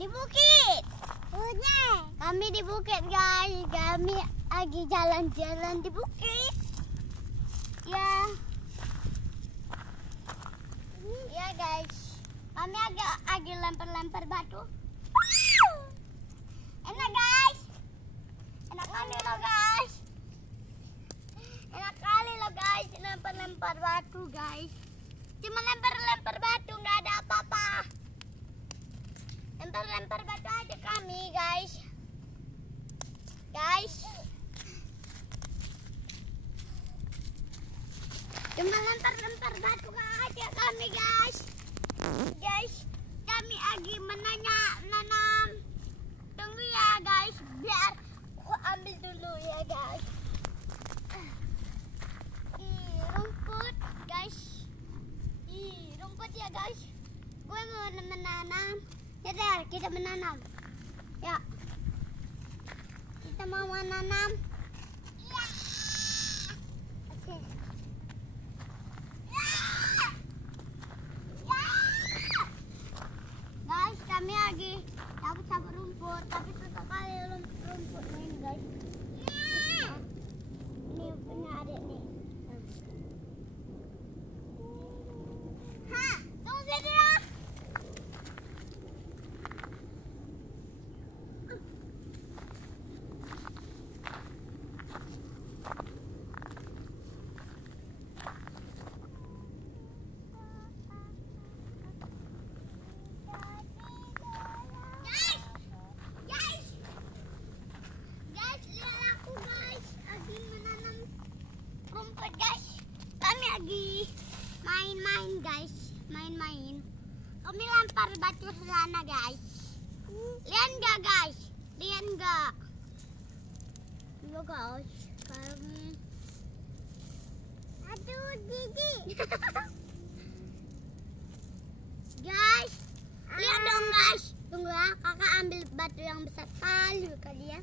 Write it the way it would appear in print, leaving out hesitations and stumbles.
Di bukit. Kami di bukit guys. Kami lagi jalan-jalan di bukit. Ya. Ya guys. Kami lagi lempar-lempar batu. Enak guys. Enak kali loh guys. Enak kali loh guys. Lempar-lempar batu guys. Cuma lempar-lempar batu, nggak ada apa-apa. Lempar-lempar batu aja kami guys. Cuma lempar-lempar batu aja kami guys. Kami lagi menanam. Tunggu ya guys, biar aku ambil dulu ya guys. Rumput guys. Rumput ya guys. Gue mau menanam. Ya deh, kita menanam. Ya. Kita mau menanam. Iya. Oke. Guys, kami lagi cabut-cabut rumput, tapi susah kali rumput ini guys. Ini punya adik nih. Tunggu sini ya. Lagi main-main guys, main-main. Kami lempar batu ke sana guys. Lihat nggak guys? Lihat nggak? Iya guys. Kami. Aduh Didi. Guys, lihat dong guys. Tunggu ya, kakak ambil batu yang besar kali ya.